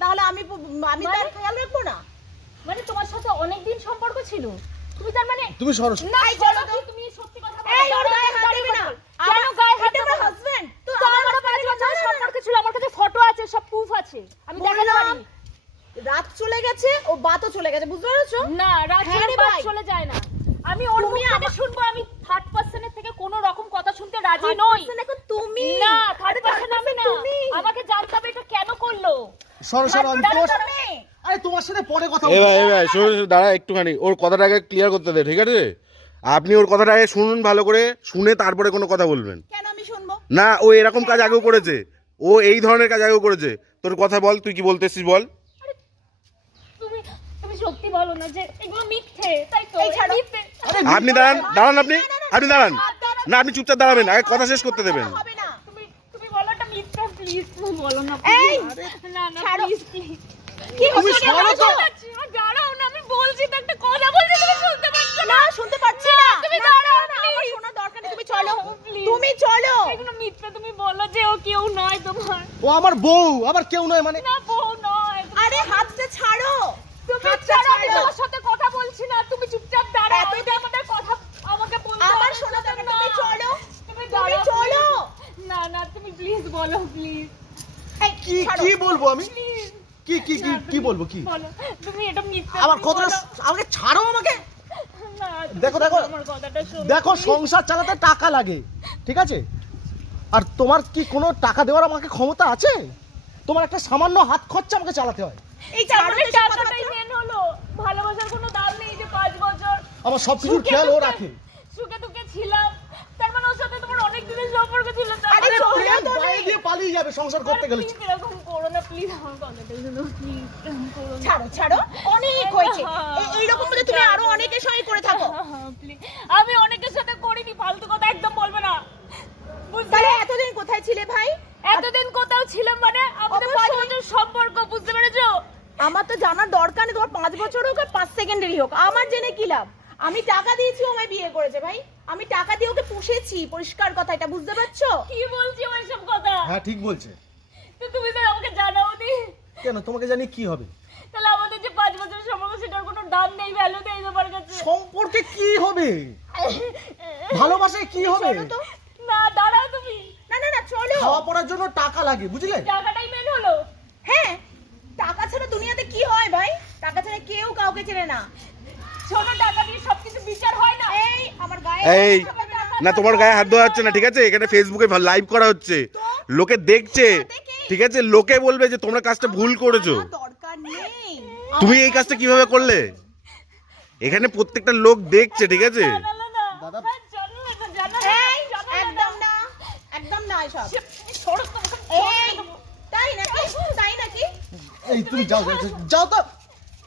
তাহলে আমি তার খেয়াল রাখবো না? মানে তোমার সাথে অনেক দিন সম্পর্ক ছিল, তুমি তার মানে তুমি সরস না চলো তুমি সত্যি কথা বলো। এই ওর গায়ে হাত দিবি না। কেন গায়ে হাত দেব? আমার হাজবেন্ড তো আমারও 5 বছর সম্পর্ক ছিল, আমার কাছে ফটো আছে, সব প্রুফ আছে, আমি দেখাতে পারি। রাত চলে গেছে, ও বাতও চলে গেছে, বুঝতে পেরেছো? না রাত হ্যাঁ রে বাদ ভাই। চলে যায় না। আমি ওর মুখ থেকে শুনবো, আমি থার্ড পারসনের থেকে কোনো রকম কথা শুনতে রাজি নই। এখন তুমি না থার্ড পারসন আমি না, আমাকে জানতে হবে এটা কেন করলো। সরস আমি তোমার আরে তোমার সাথে পরে কথা এ ভাই শুনুন, দাঁড়া একটুখানি, ওর কথাটাকে ক্লিয়ার করতে দে, ঠিক আছে? আপনি ওর কথাটাকে শুনুন ভালো করে, শুনে তারপরে কোনো কথা বলবেন। কেন আমি শুনবো? না, ও এরকম কাজ আগেও করেছে, ও এই ধরনের কাজ আগেও করেছে। তোর কথা বল, তুই কি বলতেছিস বল। তুমি তুমি সত্যি বলো না যে এগুলো মিথ্যে, তাই তো? এই ছাড়ো। মিথ্যে। আপনি দাঁড়ান আপনি দাঁড়ান না, আপনি চুপচাপ দাঁড়াবেন, আগে কথা শেষ করতে দেবেন। হবে না। তুমি তুমি বলো এটা মিথ্যে, প্লিজ তুমি বলো না। এই, না না ছাড়ো। Please please. কি তুমি হচ্ছে? সরো তো। দাঁড়াও না, আমি বলছি তো, একটা কথা বলছি, তুমি শুনতে পাচ্ছ না? না শুনতে পাচ্ছি না। তুমি না, দাঁড়াও, না, আমার please। শোনার দরকার নেই, তুমি চলো। Please। তুমি চলো। এগুলো মিথ্যে, তুমি বলো যে ও কেউ নয় তোমার। ও আমার বউ, আবার কেউ নয় মানে? না বউ নয়। আরে হাতটা ছাড়ো। তুমি হাতটা ছাড়ো, আমি ছাড়ো। তোমার সাথে কথা বলছি না, তুমি চুপচাপ দাঁড়াও। এতটা- এটা আমাদের কথা আমাকে বলতে আমার হবে। শোনার দরকার নেই, তুমি চলো। তুমি তুমি দাঁড়াও, চলো। please। না না তুমি প্লিজ বলো, প্লিজ এই, কি ছাড়ো। কি বলবো আমি? প্লিজ কি কি কি কি বলবো কি? বলো, তুমি এটা মিথ্যে। আমার তুমি কথাটা বলো। আমাকে ছাড়ো আমাকে। না, তুমি দেখো, দেখো। আমার কথাটা শোনো। দেখো please। সংসার চালাতে টাকা লাগে, ঠিক আছে? আর তোমার কি কোনো টাকা দেওয়ার আমাকে ক্ষমতা আছে? তোমার একটা সামান্য হাত খরচা আমাকে চালাতে হয়। এই ছাড়ো তারপরে তো সব টাকাটাই কথাবার্তা। মেন হলো, ভালোবাসার কোনো দাম নেই যে 5 বছর আমার সবকিছুর সুখে খেয়াল ও দুঃখে- রাখে। সুখে দুঃখে ছিলাম, তার মানে ওর সাথে তোমার অনেক দিনের সম্পর্ক ছিল। আরে তারপরে চলো প্রেম তো বাইরে নেই। দিয়ে পালিয়ে যাবে সংসার করতে গেলে। প্লিজ এরকম করো না, প্লিজ আমার কথাটা শুনো, প্লিজ এরকম করো না। ছাড়ো ছাড়ো, অনেক হয়েছে। এইরকম বলে তুমি আরো অনেকের সঙ্গে করে থাকো। Please, আমি অনেকের সাথে করিনি, ফালতু কথা একদম বলবে না, বুঝলে? তাহলে এতদিন কোথায় ছিলে ভাই? এতদিন কোথাও ছিলাম মানে আমাদের 5 অবশ্যই। বছর সম্পর্ক, বুঝতে পেরেছো? আমার তো জানার দরকার নেই, তোমার 5 বছর হোক আর 5 সেকেন্ডেরই হোক, আমার জেনে কি লাভ? আমি টাকা দিয়েছি, ও আমায় বিয়ে করেছে ভাই। আমি টাকা দিয়ে ওকে পুষেছি, পরিষ্কার কথা, এটা বুঝতে পারছো? কি বলছি ওইসব কথা? হ্যাঁ ঠিক বলছে। তো তুমি তো আমাকে জানাও নি। কেন তোমাকে জানি কি হবে? তাহলে আমাদের যে 5 বছরের সম্পর্ক সেটার কোনো দাম নেই, ভ্যালু নেই তোমার কাছে। সম্পর্কে কি হবে? ভালোবাসায় কি হবে? চলো তো। না দাঁড়াও তুমি, না না না চলো। খাওয়া পড়ার জন্য টাকা লাগে, বুঝলে? টাকাটাই মেন হলো। হ্যাঁ, টাকা ছাড়া দুনিয়াতে কি হয় ভাই? টাকা ছাড়া কেউ কাউকে চেনে না। ছোট টাকা দিয়ে সবকিছু বিচার হয় না। এই আমার গায়ে এই হাত দেবে না। না, তোমার গায়ে হাত দেওয়া হচ্ছে না, ঠিক আছে? এখানে ফেসবুকে লাইভ করা হচ্ছে, লোকে দেখছে, ঠিক আছে? লোকে বলবে যে তোমরা কাজটা ভুল করেছো। আমার দরকার নেই। তুমি এই কাজটা কিভাবে করলে? এখানে প্রত্যেকটা লোক দেখছে, ঠিক আছে? না না না দাদা। হ্যাঁ, জানো না, জানো না, এই জানো একদম না, একদম না এসব। সরো তোমাকে এই তাই নাকি? তাই নাকি? এই তুমি যাও যাও, যাও তো।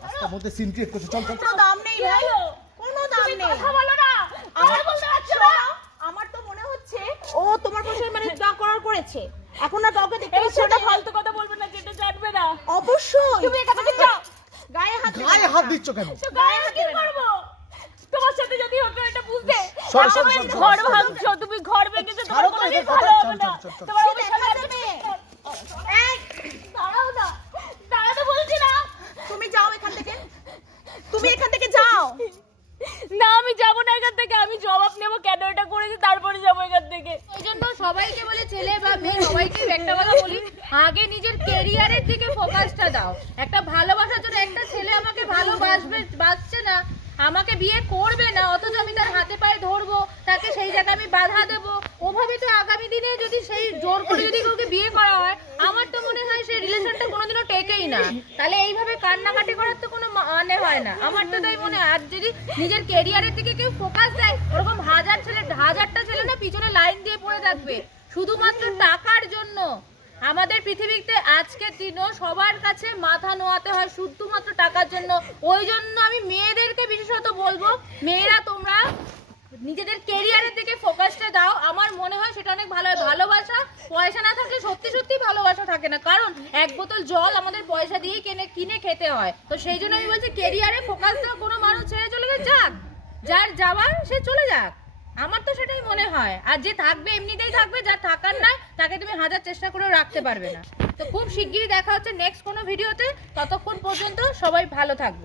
রাস্তার মধ্যে সিন ক্রিয়েট করছো, চল চল। কোনো দাম নেই ভাই, কোনো দাম তুমি নেই। কথা বলো না, আমার বলতে পারছো না। শোনো, আমার তো মনে হচ্ছে ও তোমার পাশে মানে যা করার করেছে। এখন না কাউকে দেখতে এই পাচ্ছ ছোট না। ফালতু কথা বলবে না, যেটা জানবে না। অবশ্যই তুমি এখান থেকে যাও। গায়ে হাত দেবে গায়ে না। হাত দিচ্ছ কেন? তো গায়ে হাত কি করবো? তোমার সাথে যদি হতো এটা বুঝতে। সরো, সরো, তুমি সরো, ঘর সরো, ভাঙছো, তুমি ঘর ভেঙেছো, তোমার ছাড়ো তো, কোনোদিন এদের কথা, ভালো হবে চল, না। চল, চল, চল। তোমার সে ওই দেখা সাথে যাবে। এই দাঁড়াও না, দাঁড়াতে বলছি না। তুমি যাও এখান থেকে, তুমি এখান থেকে যাও। না আমি যাবো না এখান থেকে, আমি জবাব নেবো কেন এটা করেছি, তারপরে যাবো এখান থেকে। ওই জন্য সবাইকে বলে, ছেলে বা মেয়ে সবাইকে একটা কথা বলি, আগে নিজের কেরিয়ারের দিকে ফোকাসটা দাও। একটা ভালোবাসার জন্য একটা ছেলে আমাকে বাসছে না, আমাকে বিয়ে করবে না, অথচ আমি তার হাতে পায়ে ধরবো, তাকে সেই জায়গায় আমি বাধা দেবো, ওভাবে তো আগামী দিনে যদি সেই জোর করে যদি কাউকে বিয়ে করা হয়, আমার তো মনে হয় সেই রিলেশনটা কোনোদিনও টেকেই না। তাহলে এইভাবে কান্নাকাটি করার তো কোনো মানে হয় না। আমার তো তাই মনে হয়, আর যদি নিজের কেরিয়ারের দিকে কেউ ফোকাস দেয়, ওরকম হাজারটা ছেলে না পিছনে লাইন দিয়ে পড়ে থাকবে শুধুমাত্র টাকার জন্য। আমাদের পৃথিবীতে আজকের দিনও সবার কাছে মাথা নোয়াতে হয় শুধুমাত্র টাকার জন্য। ওই জন্য আমি মেয়েদেরকে বিশেষত বলবো, মেয়েরা তোমরা নিজেদের কেরিয়ারের দিকে ফোকাসটা দাও। আমার মনে হয় সেটা অনেক ভালো হয়। ভালোবাসা পয়সা না থাকলে সত্যি সত্যি ভালোবাসা থাকে না, কারণ এক বোতল জল আমাদের পয়সা দিয়ে কিনে খেতে হয়। তো সেই জন্য আমি বলছি কেরিয়ারে ফোকাস দাও। কোনো মানুষ ছেড়ে চলে গেলে যাক, যার যাওয়ার সে চলে যাক, আমার তো সেটাই মনে হয়। আর যে থাকবে এমনিতেই থাকবে, যা থাকার নয় তাকে তুমি হাজার চেষ্টা করেও রাখতে পারবে না। তো খুব শিগগিরই দেখা হচ্ছে নেক্সট কোনো ভিডিওতে, ততক্ষণ পর্যন্ত সবাই ভালো থাকবে।